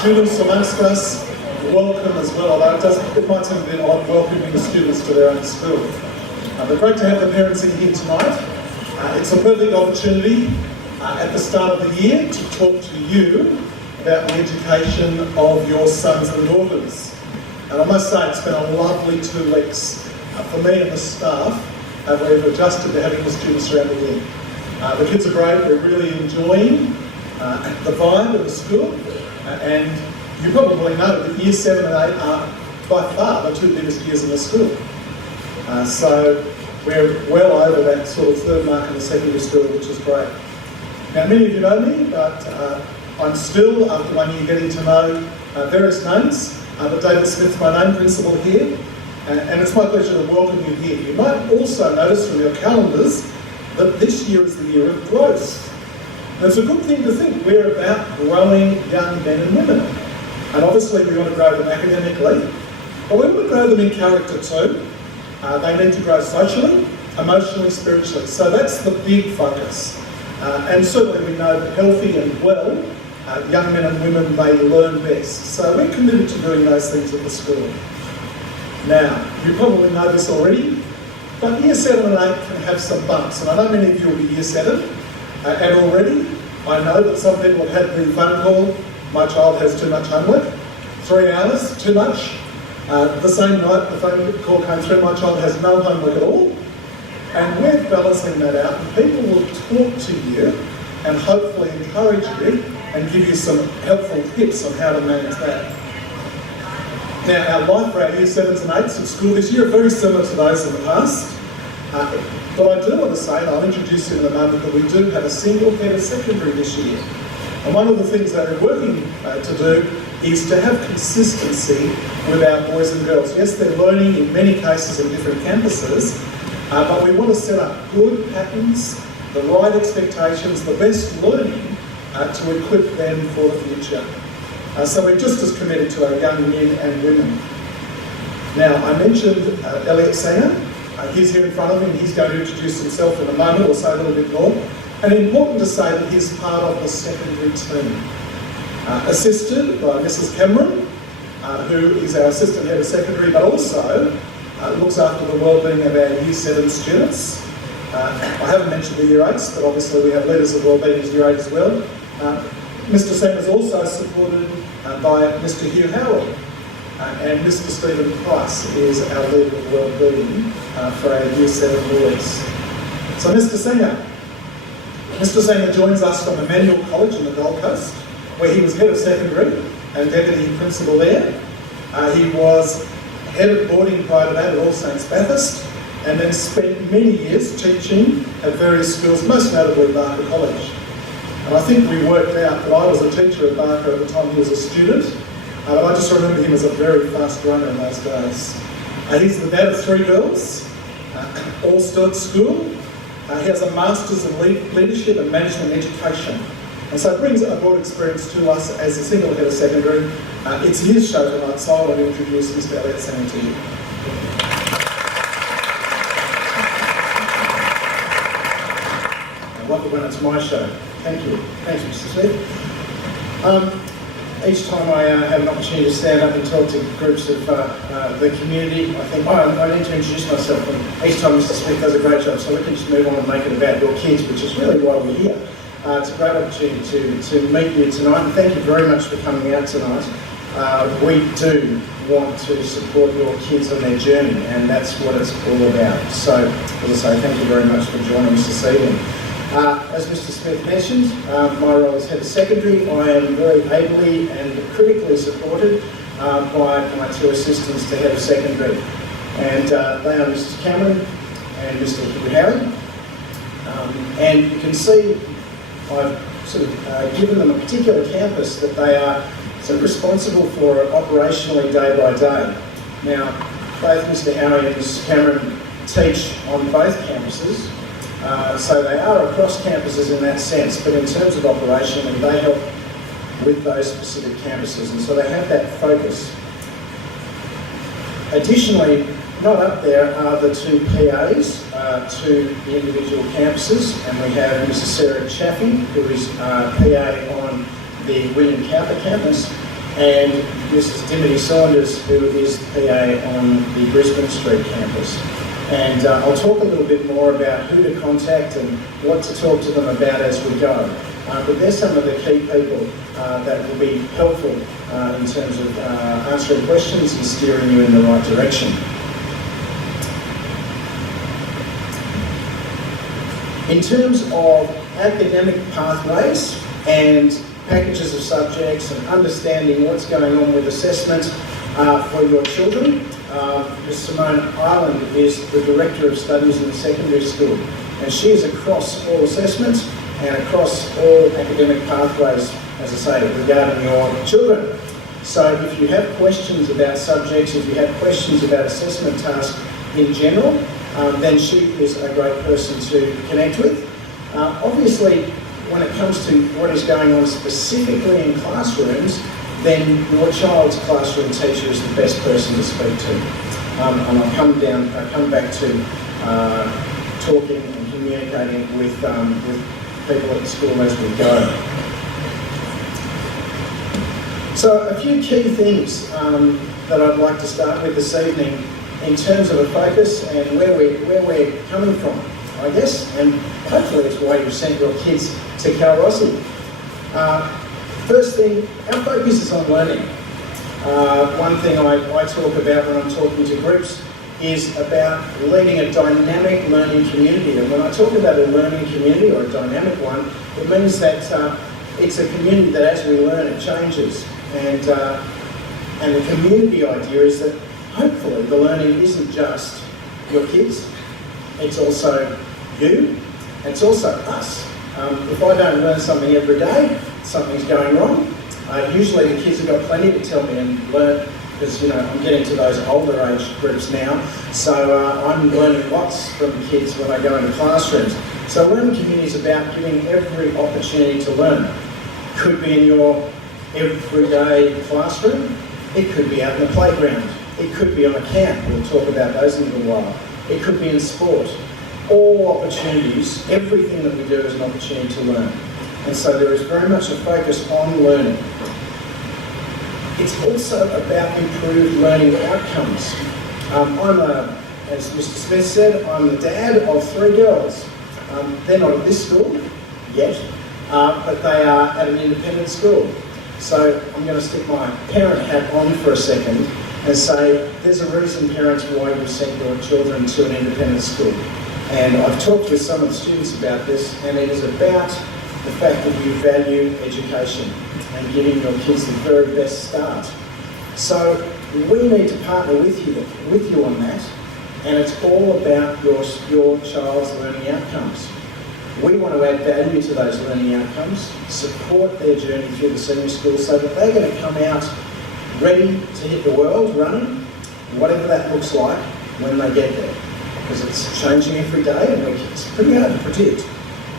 Students amongst us, welcome as well, although it might seem a bit odd welcoming the students to their own school. But great to have the parents in here tonight. It's a perfect opportunity at the start of the year to talk to you about the education of your sons and daughters. And I must say it's been a lovely 2 weeks for me and the staff. We've adjusted to having the students around the year. The kids are great, we're really enjoying the vibe of the school, and you probably know that year 7 and 8 are by far the 2 biggest years in the school. So we're well over that sort of 3rd mark in the secondary school, which is great. Now many of you know me, but I'm still, after 1 year, getting to know various names, but David Smith, my name, principal here, and it's my pleasure to welcome you here. You might also notice from your calendars that this year is the year of growth. And it's a good thing to think. We're about growing young men and women. And obviously we want to grow them academically, but we want to grow them in character too. They need to grow socially, emotionally, spiritually. So that's the big focus. And certainly we know that healthy and well, young men and women, they learn best. So we're committed to doing those things at the school. Now, you probably know this already, but year 7 and 8 can have some bumps. And I know many of you will be year 7, and already I know that some people have had the phone call, my child has too much homework, 3 hours, too much. The same night the phone call came through, my child has no homework at all. And we're balancing that out, and people will talk to you and hopefully encourage you and give you some helpful tips on how to manage that. Now, our life for our year 7s and 8s at school this year are very similar to those in the past. But I do want to say, and I'll introduce you in a moment, that we do have a single head of secondary this year. And one of the things that we're working to do is to have consistency with our boys and girls. Yes, they're learning in many cases in different campuses, but we want to set up good patterns, the right expectations, the best learning to equip them for the future. So we're just as committed to our young men and women. Now, I mentioned Elliot Sanger. He's here in front of me, and he's going to introduce himself in a moment or say a little bit more. And important to say that he's part of the secondary team, assisted by Mrs. Cameron, who is our assistant head of secondary, but also looks after the wellbeing of our year 7 students. I haven't mentioned the year 8s, but obviously we have leaders of wellbeing as year 8 as well. Mr. Sanger is also supported by Mr. Hugh Howard, and Mr. Stephen Price is our leader of wellbeing for our year 7 boys. So Mr. Sanger joins us from Emmanuel College in the Gold Coast, where he was head of secondary and deputy principal there. He was head of boarding prior to that at All Saints Bathurst, and then spent many years teaching at various schools, most notably Barker College. And I think we worked out that I was a teacher at Barker at the time he was a student, but I just remember him as a very fast runner in those days. He's the dad of 3 girls, all still at school. He has a Master's in Leadership and Management Education. And so it brings a broad experience to us as a single head of secondary. It's his show tonight, so I want to introduce Mr. Elliot Sanger to you. I love it when it's my show. Thank you. Thanks, Mr. Smith. Each time I have an opportunity to stand up and talk to groups of the community, I think, I need to introduce myself. And each time Mr. Smith does a great job, so we can just move on and make it about your kids, which is really why we're here. It's a great opportunity to meet you tonight, and thank you very much for coming out tonight. We do want to support your kids on their journey, and that's what it's all about. So, as I say, thank you very much for joining us this evening. As Mr. Smith mentioned, my role as head of secondary. I am very ably and critically supported by my 2 assistants to head of secondary. And they are Mrs. Cameron and Mr. Hugh Howard. And you can see I've sort of given them a particular campus that they are sort of responsible for operationally day by day. Now, both Mr. Howard and Mrs. Cameron teach on both campuses. So they are across campuses in that sense, but in terms of operation, and they help with those specific campuses, and so they have that focus. Additionally, not up there are the 2 PAs to the individual campuses, and we have Mrs. Sarah Chaffing, who is PA on the William Cowper campus, and Mrs. Dimity Saunders, who is PA on the Brisbane Street campus. And I'll talk a little bit more about who to contact and what to talk to them about as we go. But they're some of the key people that will be helpful in terms of answering questions and steering you in the right direction. In terms of academic pathways and packages of subjects and understanding what's going on with assessment for your children, Ms. Simone Ireland is the Director of Studies in the Secondary School, and she is across all assessments and across all academic pathways, as I say, regarding your children. So if you have questions about subjects, if you have questions about assessment tasks in general, then she is a great person to connect with. Obviously, when it comes to what is going on specifically in classrooms, then your child's classroom teacher is the best person to speak to. And I'll come back to talking and communicating with people at the school as we go. So a few key things that I'd like to start with this evening in terms of a focus and where we're coming from, I guess, and hopefully it's why you've sent your kids to Cal Rossi. First thing, our focus is on learning. One thing I talk about when I'm talking to groups is about leading a dynamic learning community. And when I talk about a learning community or a dynamic one, it means that it's a community that as we learn, it changes. And the community idea is that hopefully the learning isn't just your kids, it's also you, it's also us. If I don't learn something every day, something's going wrong. Usually the kids have got plenty to tell me and learn, because I'm getting to those older age groups now, so I'm learning lots from kids when I go into classrooms. So learning community is about giving every opportunity to learn. Could be in your everyday classroom, it could be out in the playground, it could be on a camp, we'll talk about those in a little while, it could be in sport. All opportunities, everything that we do is an opportunity to learn. And so there is very much a focus on learning. It's also about improved learning outcomes. As Mr. Smith said, I'm the dad of 3 girls. They're not at this school yet, but they are at an independent school. So I'm going to stick my parent hat on for a second and say there's a reason, parents, why you sent your children to an independent school. And I've talked with some of the students about this, and it is about the fact that you value education and giving your kids the very best start. So we need to partner with you on that, and it's all about your child's learning outcomes. We want to add value to those learning outcomes, support their journey through the senior school so that they're going to come out ready to hit the world running, whatever that looks like when they get there. Because it's changing every day and it's pretty hard to predict.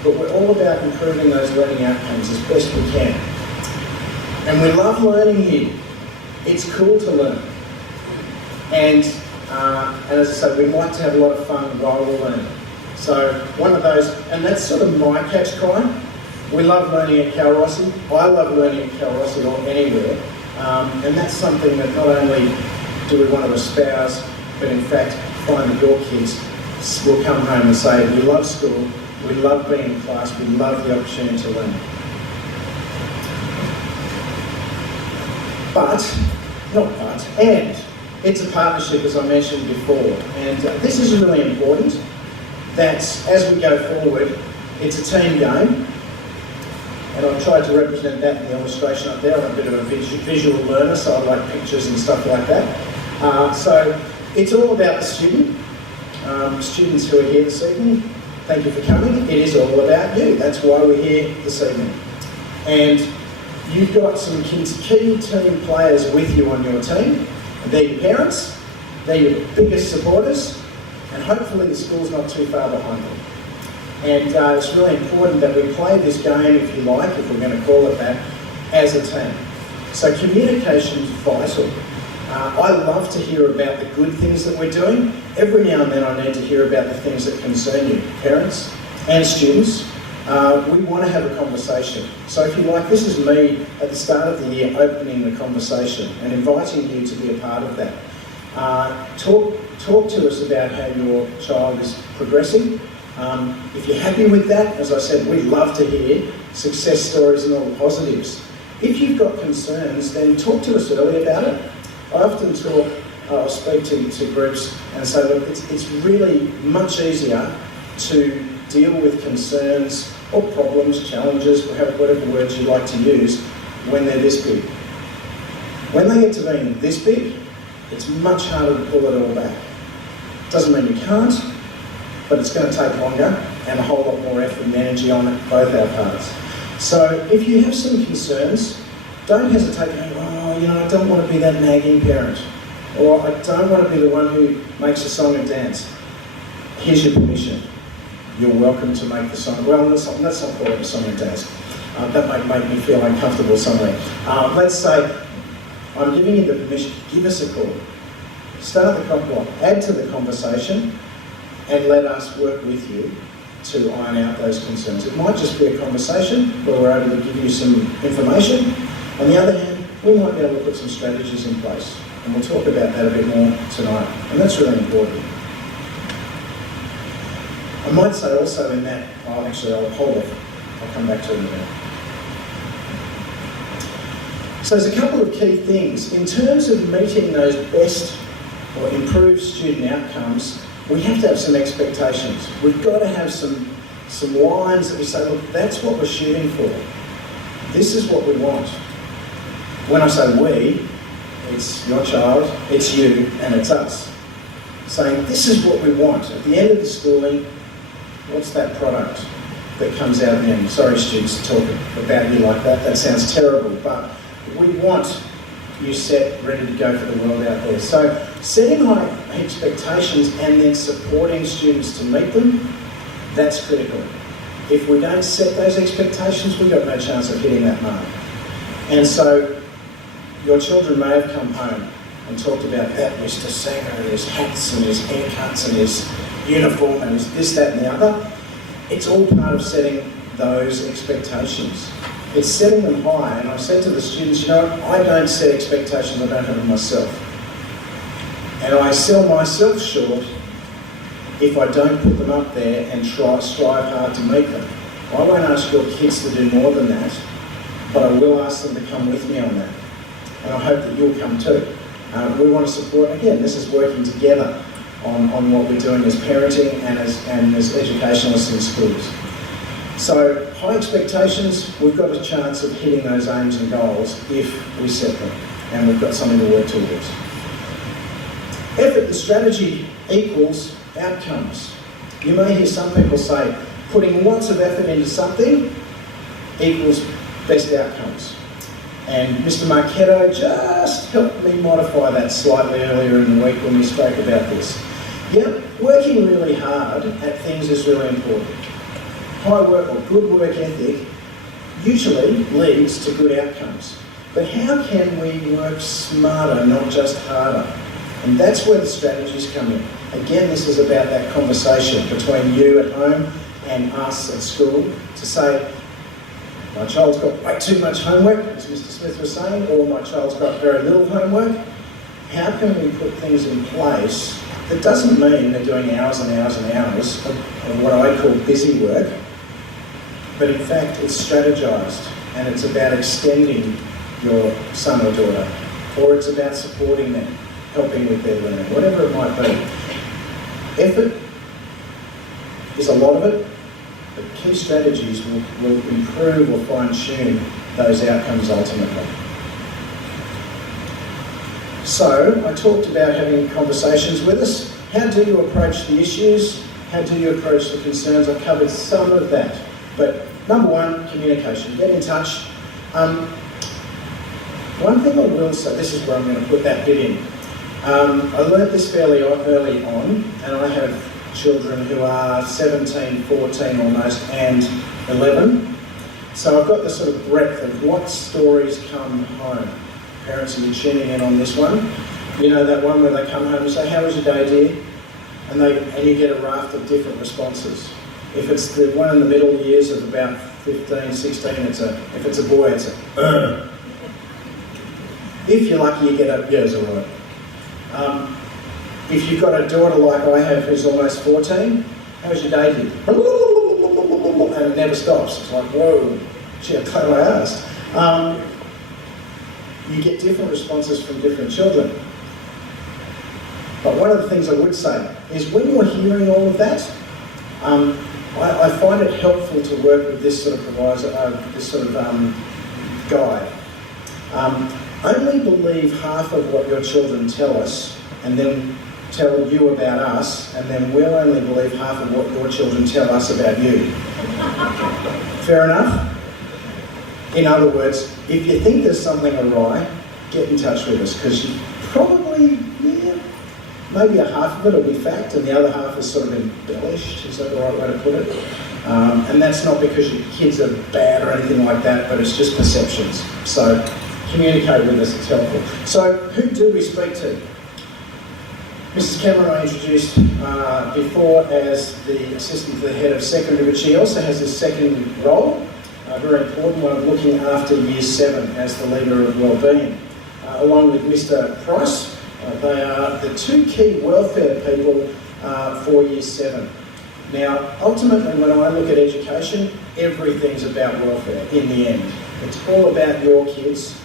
But we're all about improving those learning outcomes as best we can. And we love learning here. It's cool to learn. And as I said, we like to have a lot of fun while we're learning. So one of those, and that's sort of my catch cry. We love learning at Cal Rossi. I love learning at Cal Rossi or anywhere. And that's something that not only do we want to espouse, but in fact find that your kids will come home and say, we love school, we love being in class, we love the opportunity to learn. And it's a partnership, as I mentioned before, and this is really important, that as we go forward, it's a team game, and I've tried to represent that in the illustration up there. I'm a bit of a visual learner, so I like pictures and stuff like that. So it's all about the student. Students who are here this evening, thank you for coming. It is all about you. That's why we're here this evening. And you've got some key team players with you on your team. They're your parents, they're your biggest supporters, and hopefully the school's not too far behind them. And it's really important that we play this game, if you like, if we're going to call it that, as a team. So communication is vital. I love to hear about the good things that we're doing. Every now and then I need to hear about the things that concern you, parents and students. we want to have a conversation. So if you like, this is me at the start of the year opening the conversation and inviting you to be a part of that. Talk to us about how your child is progressing. If you're happy with that, as I said, we'd love to hear success stories and all the positives. If you've got concerns, then talk to us early about it. I often I'll speak to groups and say, look, it's really much easier to deal with concerns or problems, challenges, whatever words you like to use, when they're this big. When they get to being this big, it's much harder to pull it all back. Doesn't mean you can't, but it's going to take longer and a whole lot more effort and energy on it, both our parts. So if you have some concerns, don't hesitate going, I don't want to be that nagging parent, or I don't want to be the one who makes a song and dance. Here's your permission. You're welcome to make the song. Well, let's not call it a song and dance. That might make me feel uncomfortable somewhere. Let's say, I'm giving you the permission, give us a call. Start the convo, add to the conversation, and let us work with you to iron out those concerns. It might just be a conversation where we're able to give you some information. On the other hand, we might be able to put some strategies in place, and we'll talk about that a bit more tonight, and that's really important. I might say also in that, I'll hold off. I'll come back to it in a minute. So there's a couple of key things. In terms of meeting those best or improved student outcomes, we have to have some expectations. We've got to have some lines that we say, look, that's what we're shooting for. This is what we want. When I say we, it's your child, it's you, and it's us. Saying, this is what we want. At the end of the schooling, what's that product that comes out of the end? Sorry, students, to talk about you like that. That sounds terrible, but we want you set, ready to go for the world out there. So setting high expectations and then supporting students to meet them, that's critical. If we don't set those expectations, we've got no chance of hitting that mark. And so your children may have come home and talked about that Mr. Sanger and his hats and his haircuts and his uniform and his this, that and the other. It's all part of setting those expectations. It's setting them high, and I've said to the students, I don't set expectations I don't have of myself. And I sell myself short if I don't put them up there and strive hard to meet them. I won't ask your kids to do more than that, but I will ask them to come with me on that. And I hope that you'll come too. We want to support, again, this is working together on what we're doing as parenting and as educationalists in schools. So high expectations, we've got a chance of hitting those aims and goals if we set them, and we've got something to work towards. Effort and strategy equals outcomes. You may hear some people say, putting lots of effort into something equals best outcomes. And Mr. Marchetto just helped me modify that slightly earlier in the week when we spoke about this. Yep, working really hard at things is really important. High work or good work ethic usually leads to good outcomes. But how can we work smarter, not just harder? And that's where the strategies come in. Again, this is about that conversation between you at home and us at school to say, my child's got way too much homework, as Mr. Smith was saying, or my child's got very little homework. How can we put things in place that doesn't mean they're doing hours and hours and hours of what I call busy work, but in fact it's strategized and it's about extending your son or daughter, or it's about supporting them, helping with their learning, whatever it might be. Effort is a lot of it, but key strategies will improve or fine-tune those outcomes ultimately. So, I talked about having conversations with us. How do you approach the issues? How do you approach the concerns? I've covered some of that. But number one, communication. Get in touch. One thing I will say, this is where I'm going to put that bit in. I learnt this fairly early on, and I have children who are 17, 14 almost, and 11. So I've got the sort of breadth of what stories come home. Parents, are you tuning in on this one? You know that one where they come home and say, how was your day, dear? And you get a raft of different responses. If it's the one in the middle years of about 15, 16, if it's a boy, it's a If you're lucky, you get a yes, all right. If you've got a daughter like I have who's almost 14, how's your day here? And it never stops. It's like, whoa, gee, I play my ass. You get different responses from different children. But one of the things I would say is when you're hearing all of that, I find it helpful to work with this sort of provisor, guide. Only believe half of what your children tell us, and then tell you about us, and then we'll only believe half of what your children tell us about you. Fair enough? In other words, if you think there's something awry, get in touch with us, because you probably, maybe a half of it will be fact, and the other half is sort of embellished, is that the right way to put it? And that's not because your kids are bad or anything like that, but it's just perceptions. So communicate with us, it's helpful. So who do we speak to? Mrs. Cameron I introduced before as the assistant to the head of secondary, but she also has this second role, a very important one, of looking after Year 7 as the leader of wellbeing. Along with Mr. Price, they are the two key welfare people for Year 7. Now, ultimately, when I look at education, everything's about welfare in the end. It's all about your kids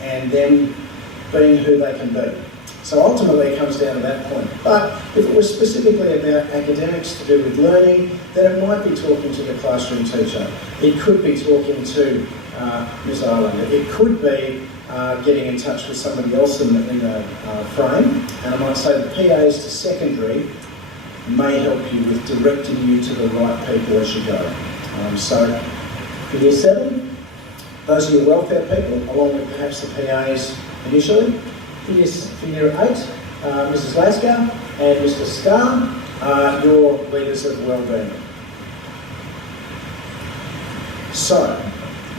and them being who they can be. So ultimately it comes down to that point. But if it was specifically about academics to do with learning, then it might be talking to the classroom teacher. It could be talking to Ms. Islander. It could be getting in touch with somebody else in the frame. And I might say the PAs to secondary may help you with directing you to the right people as you go. So for Year 7, those are your welfare people, along with perhaps the PAs initially. For Year 8, Mrs. Lasker and Mr. Starr are your leaders of wellbeing. So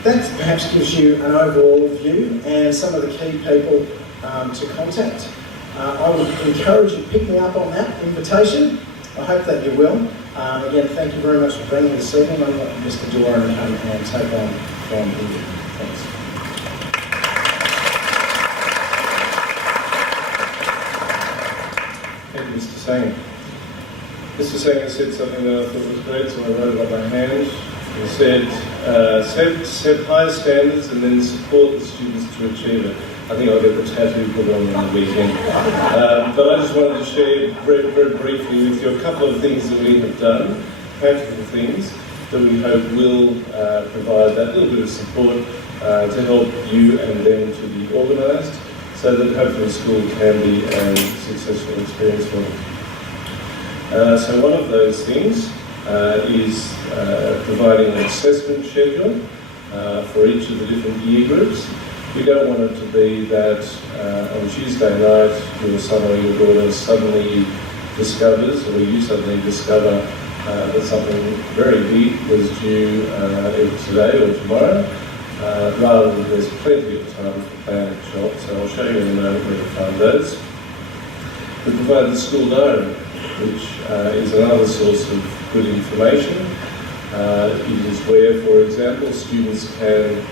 that perhaps gives you an overall view and some of the key people to contact. I would encourage you to pick me up on that invitation. I hope that you will. Again, thank you very much for being here this evening. I'm letting Mr. Doran come and take on from here. Thanks. Thank you, Mr. Sanger. Mr. Sanger said something that I thought was great, so I wrote it on my hand. He said, set high standards and then support the students to achieve it. I think I'll get the tattoo put on the weekend. But I just wanted to share very, very briefly with you a couple of things that we have done, practical things, that we hope will provide that little bit of support to help you and them to be organised, so that hopefully school can be a successful experience for them. So one of those things is providing an assessment schedule for each of the different year groups. We don't want it to be that on Tuesday night your son or your daughter suddenly discovers, or you suddenly discover that something very big was due either today or tomorrow. Rather than there's plenty of time for planning shop, so I'll show you in a moment where to find those. We provide the school diary, which is another source of good information. It is where, for example, students can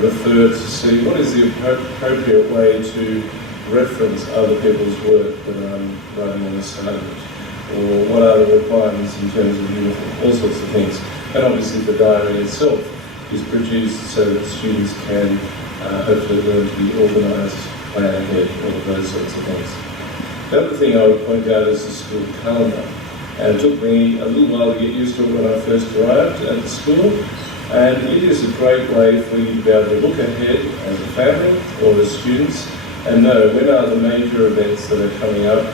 refer to see what is the appropriate way to reference other people's work when I'm writing an assignment, or what are the requirements in terms of uniform, all sorts of things. And obviously the diary itself is produced so that students can hopefully learn to be organised, plan ahead, all of those sorts of things. The other thing I would point out is the school calendar. And it took me a little while to get used to it when I first arrived at the school. And it is a great way for you to be able to look ahead as a family or as students and know when are the major events that are coming up,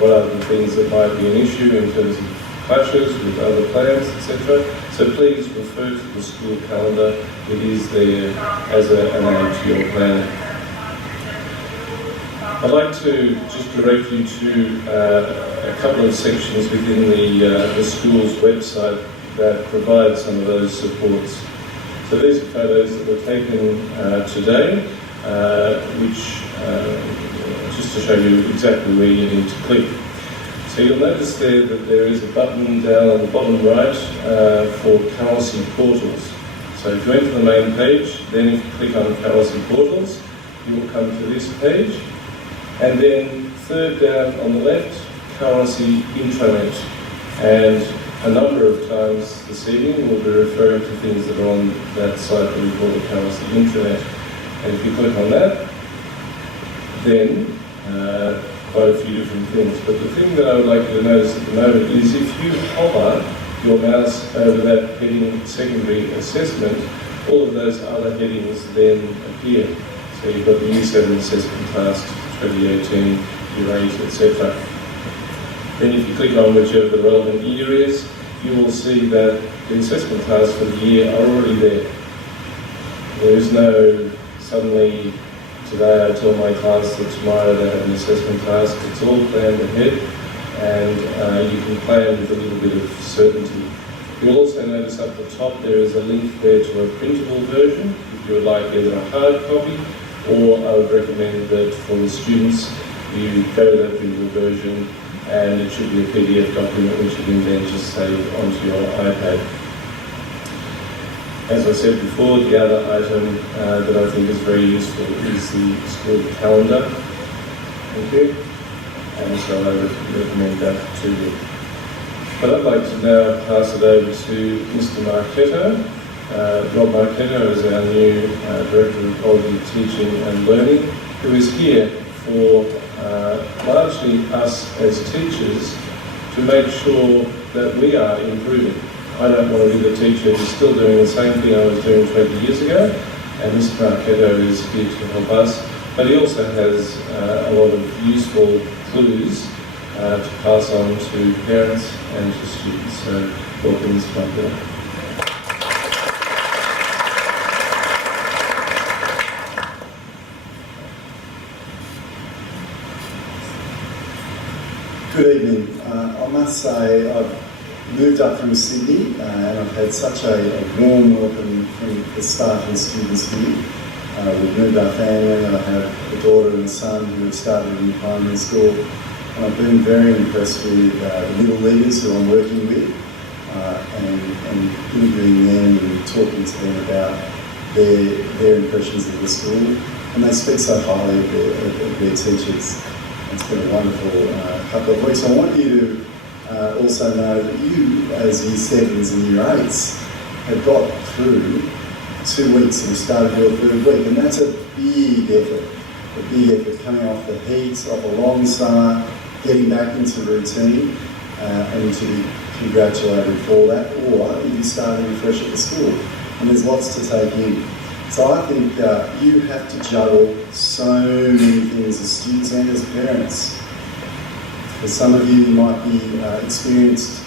what are the things that might be an issue in terms of clashes with other plans, etc. So please refer to the school calendar. It is there as an aid to your planning. I'd like to just direct you to a couple of sections within the school's website that provide some of those supports. So these are photos that were taken today, which just to show you exactly where you need to click. So you'll notice there that there is a button down on the bottom right for Kawasi Portals. So if you enter the main page, then if you click on Kawasi Portals, you will come to this page. And then third down on the left, Kawasi Intranet. And a number of times this evening we'll be referring to things that are on that site that we call the Kawasi Intranet. And if you click on that, then quite a few different things. But the thing that I would like you to notice at the moment is if you hover your mouse over that heading secondary assessment, all of those other headings then appear. So you've got the Year 7 assessment task, 2018, Year 8, etc. Then if you click on whichever the relevant year is, you will see that the assessment tasks for the year are already there. There is no suddenly today I tell my class that tomorrow they have an assessment task. It's all planned ahead, and you can plan with a little bit of certainty. You'll also notice up the top there is a link there to a printable version if you would like either a hard copy, or I would recommend that for the students you go to that printable version, and it should be a PDF document which you can then just save onto your iPad. As I said before, the other item that I think is very useful is the school calendar. Thank you. And so I would recommend that to you. But I'd like to now pass it over to Mr. Marchetto. Rob Marchetto is our new Director of Quality Teaching and Learning, who is here for largely us as teachers to make sure that we are improving. I don't want to be the teacher who's still doing the same thing I was doing 20 years ago, and Mr. Marchetto is here to help us, but he also has a lot of useful clues to pass on to parents and to students. So welcome, Mr. Marchetto. Good evening. I must say I've moved up from Sydney and I've had such a warm welcome from the staff and students here. We've moved our family. I have a daughter and a son who have started in primary school, and I've been very impressed with the little leaders who I'm working with and interviewing them and talking to them about their impressions of the school, and they speak so highly of their teachers. It's been a wonderful couple of weeks. I want you to also know that you, as Year 7s and Year 8s, have got through 2 weeks and started your third week, and that's a big effort coming off the heat, off a long summer, getting back into routine, and to be congratulated for that, or you starting fresh at the school. And there's lots to take in. So I think you have to juggle so many things as students and as parents. For some of you, you might be experienced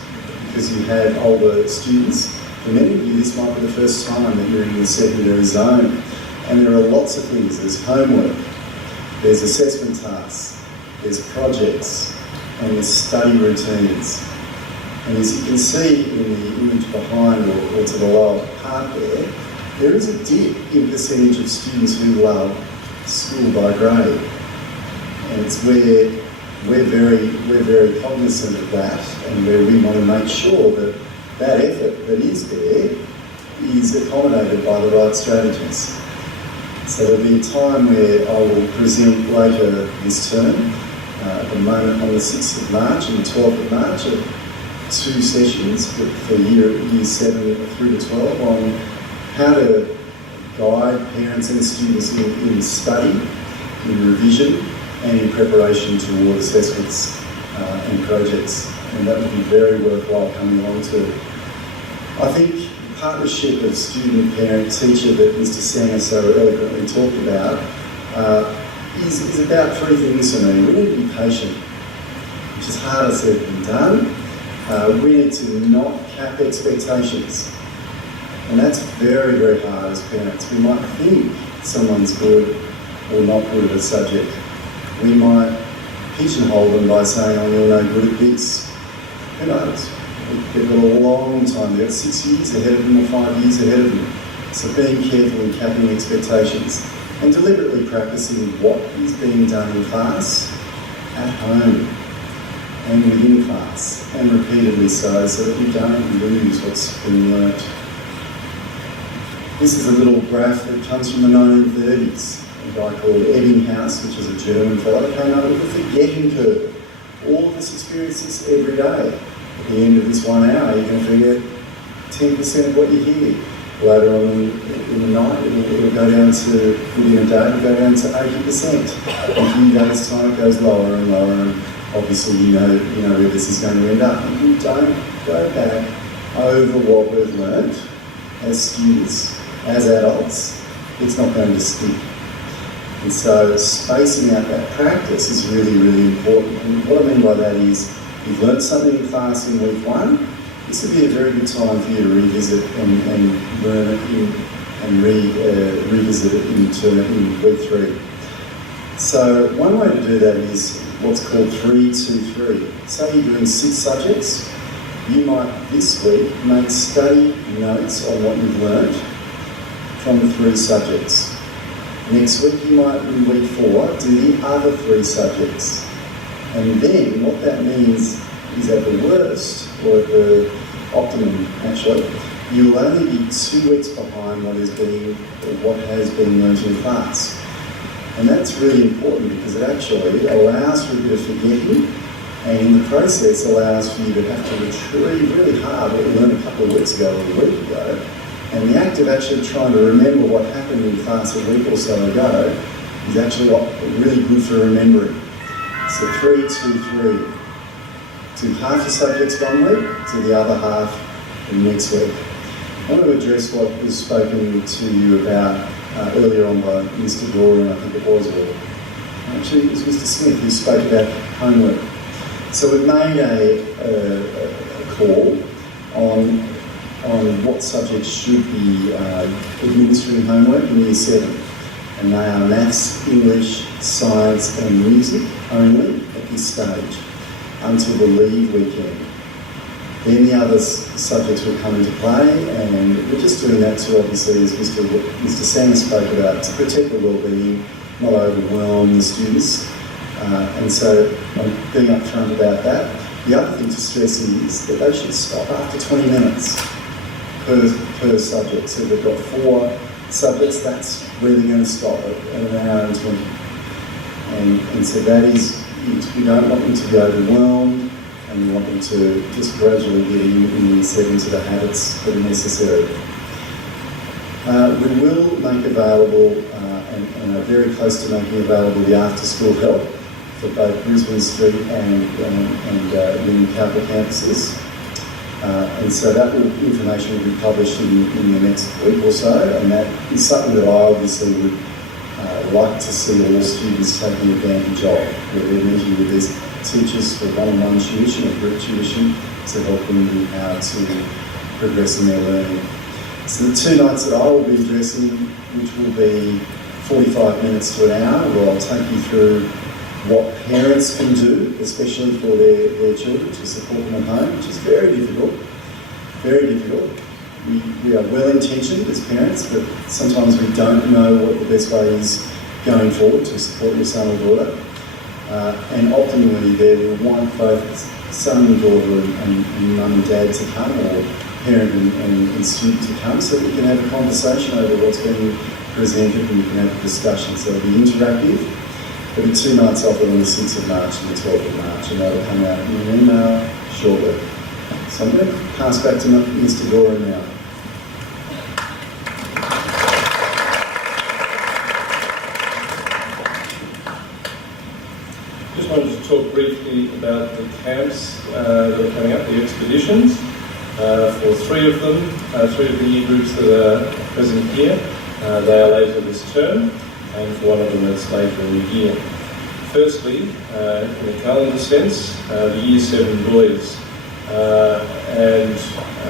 because you have older students. For many of you, this might be the first time that you're in the secondary zone. And there are lots of things. There's homework, there's assessment tasks, there's projects, and there's study routines. And as you can see in the image behind or to the lower part there is a dip in percentage of students who love school by grade. And it's where we're very cognizant of that, and where we want to make sure that that effort that is there is accommodated by the right strategies. So there'll be a time where I will present later this term, at the moment on the 6th of March and the 12th of March, 2 sessions for year 7 through to 12 on how to guide parents and students in study, in revision, and in preparation toward assessments and projects. And that would be very worthwhile coming along to. I think the partnership of student, parent, teacher that Mr. Sanger so eloquently talked about is about 3 things for me. We need to be patient, which is harder said than done. We need to not cap expectations. And that's very, very hard as parents. We might think someone's good or not good at a subject. We might pigeonhole them by saying, oh, you're no good at this. Who knows? They've got a long time. They've got 6 years ahead of them or 5 years ahead of them. So being careful in capping expectations and deliberately practicing what is being done in class at home. and within class, and repeatedly so that we don't lose what's been learnt. This is a little graph that comes from the 1930s. A guy called Ebbinghaus, which is a German fellow, came up with the forgetting curve. All of us experience this every day. At the end of this 1 hour, you're going to forget 10% of what you hear. Later on in the night, it'll go down to, within a day, it'll go down to 80%. In a few days' time, it goes lower and lower, and obviously you know where this is going to end up. If we don't go back over what we've learned as students, as adults, it's not going to stick. And so spacing out that practice is really, really important. And what I mean by that is, you've learned something in class in week 1, this would be a very good time for you to revisit and learn it revisit it in week 3. So one way to do that is what's called 3-2-3. Say you're doing 6 subjects, you might this week make study notes on what you've learned from the 3 subjects. Next week you might, in week 4, do the other 3 subjects. And then what that means is at the worst, or at the optimum actually, you'll only be 2 weeks behind what has been learned in class. And that's really important because it actually allows for a bit of forgetting, and in the process allows for you to have to retrieve really hard what you learned a couple of weeks ago or a week ago. And the act of actually trying to remember what happened in class a week or so ago is actually really good for remembering. So 3-2-3. Do half your subjects one week, do the other half the next week. I want to address what was spoken to you about earlier on by Mr. Doran, I think it was, or actually it was Mr. Smith who spoke about homework. So we've made a call on what subjects should be administering homework in Year 7. And they are maths, English, science and music only at this stage, until the leave weekend. Then the other subjects will come into play, and we're just doing that to, obviously, as Mr. Sanders spoke about, to protect the well-being, not overwhelm the students. And so I'm being upfront about that. The other thing to stress is that they should stop after 20 minutes per subject. So they've got 4 subjects, that's where they're going to stop at an hour and 20. And so that is, we don't want them to be overwhelmed, and we want them to just gradually get in Year 7 to the habits that are necessary. We will make available, and are very close to making available, the after-school help for both Brisbane Street and Newcastle campuses. And so that information will be published in the next week or so, and that is something that I obviously would like to see all students taking advantage of, where they're meeting with these teachers for one-on-one tuition or group tuition to help them with how to progress in their learning. So the 2 nights that I will be addressing, which will be 45 minutes to an hour, where I'll take you through what parents can do, especially for their children, to support them at home, which is very difficult, very difficult. We are well-intentioned as parents, but sometimes we don't know what the best way is going forward to support your son or daughter. And optimally there, we want both son and daughter and mum and dad to come, or parent and student to come, so that we can have a conversation over what's being presented and we can have a discussion. So it'll be interactive. There'll be 2 nights offered on the 6th of March and the 12th of March, and that'll come out in an email shortly. So I'm going to pass back to Mr. Doran now. Just wanted to talk briefly about the camps that are coming up, the expeditions. For 3 of them, 3 of the year groups that are present here, they are later this term, and for 1 of them it's later in the year. Firstly, in a calendar sense, the Year 7 boys, and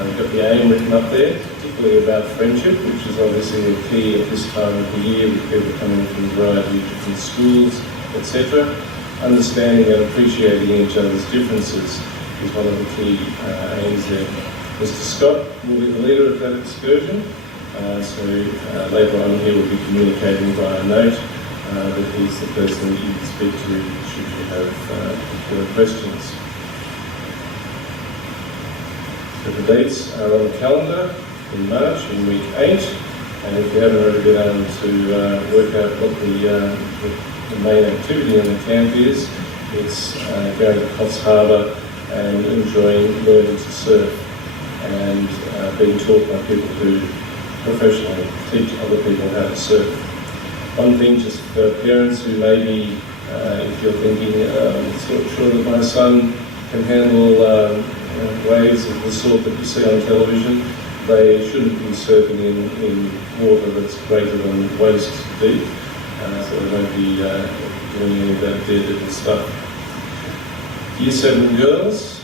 we've got the aim written up there, particularly about friendship, which is obviously a key at this time of the year with people coming from a variety of different schools, etc. Understanding and appreciating each other's differences is one of the key aims there. Mr. Scott will be the leader of that excursion, so later on he will be communicating via note that he's the person that you can speak to should you have particular questions. So the dates are on the calendar in March, in week 8, and if you haven't already been able to work out what the main activity in the camp is, it's going to Coffs Harbour and enjoying learning to surf and being taught by people who professionally teach other people how to surf. One thing just for parents who maybe, if you're thinking, sure that my son can handle waves of the sort that you see on television, they shouldn't be surfing in water that's greater than waist deep, so they won't be doing any of that daredevil stuff. Year 7 girls,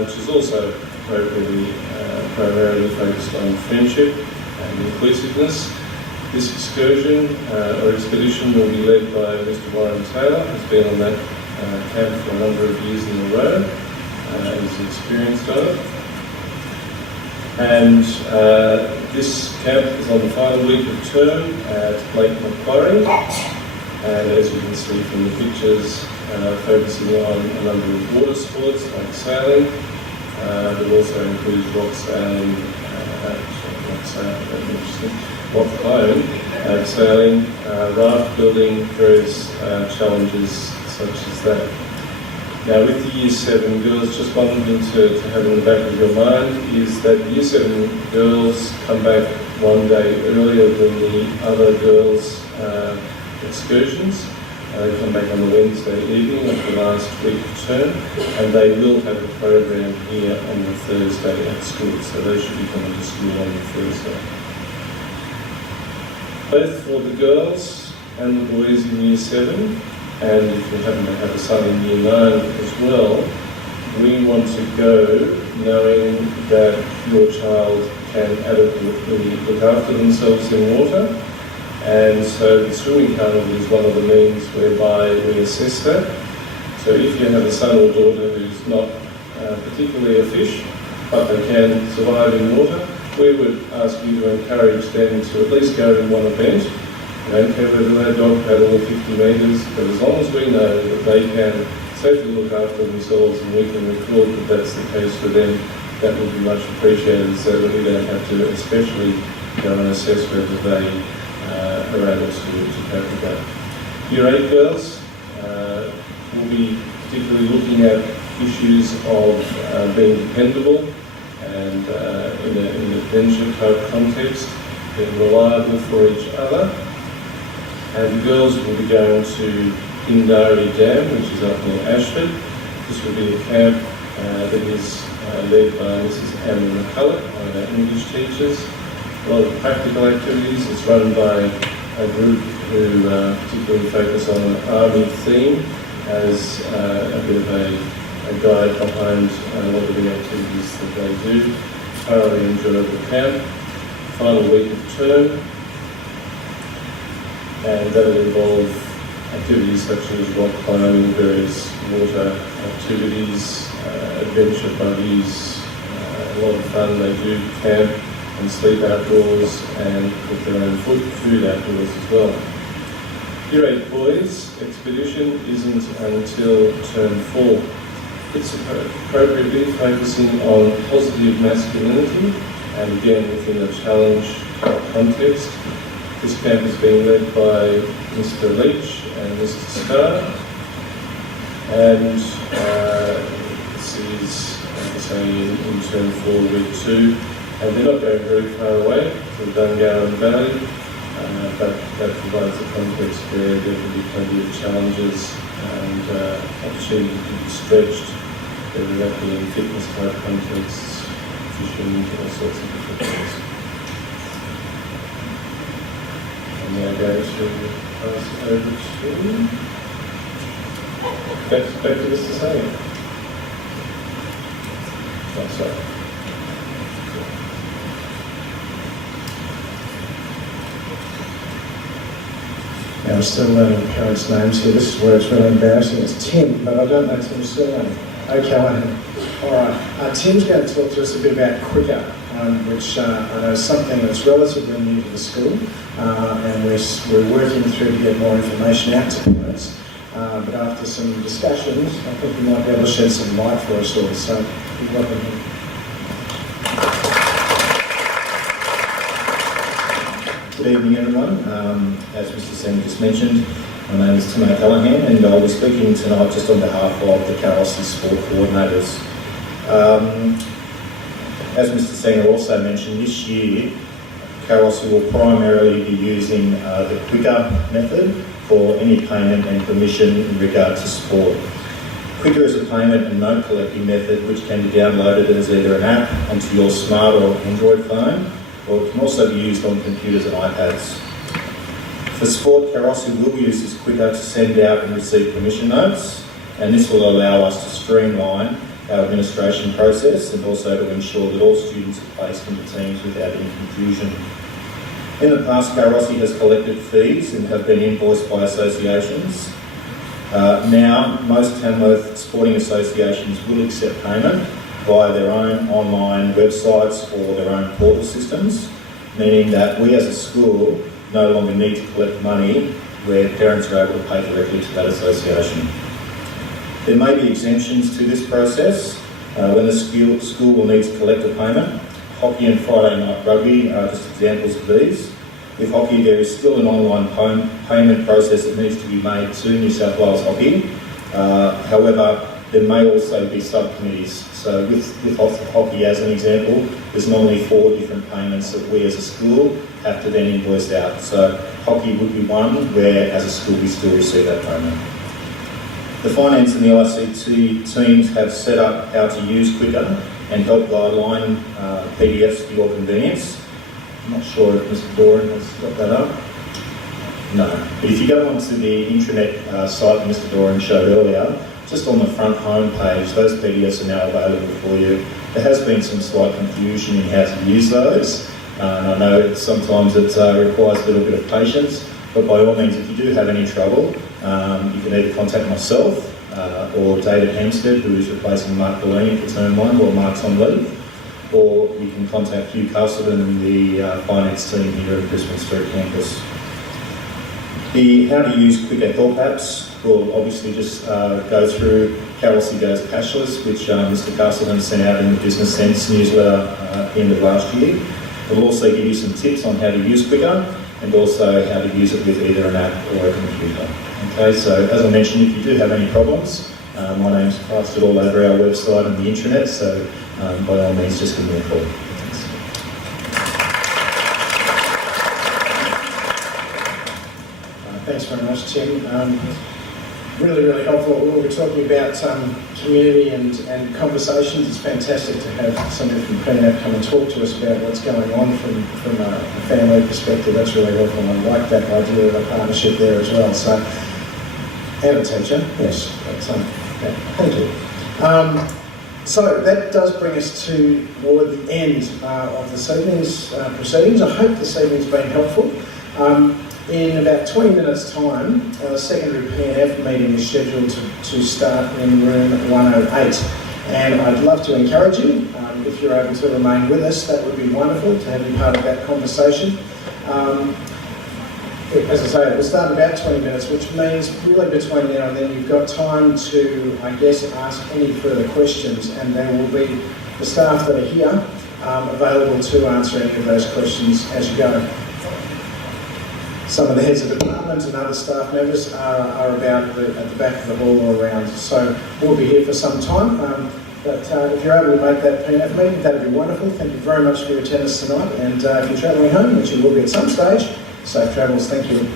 which is also appropriately primarily focused on friendship and inclusiveness. This excursion or expedition will be led by Mr. Warren Taylor, who's been on that camp for a number of years in a row. He's experienced on it. And this camp is on the final week of term at Lake Macquarie. And as you can see from the pictures, focusing on a number of water sports like sailing, but also includes rock sailing, rock climbing, sailing, raft building, various challenges such as that. Now with the Year 7 girls, just one thing to have in the back of your mind is that Year 7 girls come back one day earlier than the other girls' excursions. They come back on the Wednesday evening of the last week of term, and they will have a program here on the Thursday at school, so they should be coming to school on the Thursday. Both for the girls and the boys in Year 7, and if you happen to have a son in Year 9 as well, we want to go knowing that your child can adequately look after themselves in water. And so the swimming carnival is one of the means whereby we assess that. So if you have a son or daughter who's not particularly a fish, but they can survive in water, we would ask you to encourage them to at least go in one event. We don't care whether they dog paddle 50 metres, but as long as we know that they can safely look after themselves and we can record that that's the case for them, that would be much appreciated, so that we don't have to especially go and assess whether they are able to cope with that. Year 8 girls will be particularly looking at issues of being dependable and in an adventure type context, being reliable for each other. And the girls will be going to Indari Dam, which is up near Ashford. This will be a camp that is led by Mrs. Anna McCulloch, one of our English teachers. A lot of practical activities. It's run by a group who particularly focus on an army theme as a bit of a guide behind a lot of the activities that they do. Thoroughly enjoyable camp. Final week of term, and that will involve activities such as rock climbing, various water activities, adventure buggies, a lot of fun. They do camp and sleep outdoors and cook their own food outdoors as well. Year 8 boys expedition isn't until term 4. It's appropriately focusing on positive masculinity, and again within a challenge context. This camp is being led by Mr. Leach and Mr. Starr, and this is, like I say, in term 4, week 2, and they're not going very far away to the Dungarran Valley, but that provides a context where there can be plenty of challenges and opportunity to be stretched, whether that be in fitness type contexts, fishing, all sorts of different things. I'm now going to pass it over to back to Mr. Sagan. Oh, sorry. Now I'm still learning parents' names here. This is where it's really embarrassing. It's Tim, but I don't know Tim's surname. Okay, all right. Tim's going to talk to us a bit about Quicker, which I know is something that's relatively new to the school, and we're working through to get more information out to parents. But after some discussions, I think we might be able to shed some light for us all. So, welcome. Good evening, everyone. As Mr. Singh just mentioned, my name is Tim O'Callaghan, and I'll be speaking tonight just on behalf of the Carrossie Sport Coordinators. As Mr. Sanger also mentioned, this year Carrossie will primarily be using the Quicker method for any payment and permission in regard to sport. Quicker is a payment and note collecting method which can be downloaded as either an app onto your smart or Android phone, or it can also be used on computers and iPads. For sport, Carrossie will use this Quicker to send out and receive permission notes, and this will allow us to streamline our administration process and also to ensure that all students are placed into teams without any confusion. In the past, Carrossie has collected fees and have been invoiced by associations. Now, most Tamworth sporting associations will accept payment via their own online websites or their own portal systems, meaning that we as a school no longer need to collect money where parents are able to pay directly to that association. There may be exemptions to this process when the school will need to collect a payment. Hockey and Friday night rugby are just examples of these. With hockey, there is still an online payment process that needs to be made to New South Wales Hockey. However, there may also be subcommittees. So with hockey as an example, there's normally 4 different payments that we as a school have to then invoice out. So hockey would be one where as a school we still receive that payment. The finance and the ICT teams have set up how to use Quicker and help guideline PDFs for your convenience. I'm not sure if Mr. Doran has got that up. No. But if you go onto the intranet site that Mr. Doran showed earlier, just on the front home page, those PDFs are now available for you. There has been some slight confusion in how to use those, and I know sometimes it requires a little bit of patience, but by all means, if you do have any trouble, you can either contact myself or David Hempstead, who is replacing Mark Bellini for term 1 while Mark's on leave, or you can contact Hugh Castleton and the finance team here at Brisbane Street campus. The how to use Quicker help apps will obviously just go through Carrossie Goes Cashless, which Mr. Castleton sent out in the Business Sense newsletter at the end of last year. It will also give you some tips on how to use Quicker and also how to use it with either an app or a computer. Okay, so as I mentioned, if you do have any problems, my name's plastered all over our website and the intranet, so by all means just give me a call. Thanks very much, Tim. Really, really helpful. We'll be talking about community and conversations. It's fantastic to have somebody from PNAP come and talk to us about what's going on from a family perspective. That's really helpful. I like that idea of a partnership there as well. So, and a teacher, yes. Yeah, thank you. So that does bring us toward the end of this evening's proceedings. I hope this evening's been helpful. In about 20 minutes' time, the secondary P&F meeting is scheduled to start in room 108. And I'd love to encourage you, if you're able to remain with us, that would be wonderful to have you part of that conversation. As I say, it will start in about 20 minutes, which means really between now and then you've got time to, I guess, ask any further questions, and there will be the staff that are here available to answer any of those questions as you go. Some of the heads of departments and other staff members are about at the back of the hall or around, so we'll be here for some time. But if you're able to make that PNAP meeting, that'd be wonderful. Thank you very much for your attendance tonight, and if you're travelling home, which you will be at some stage, safe travels. Thank you.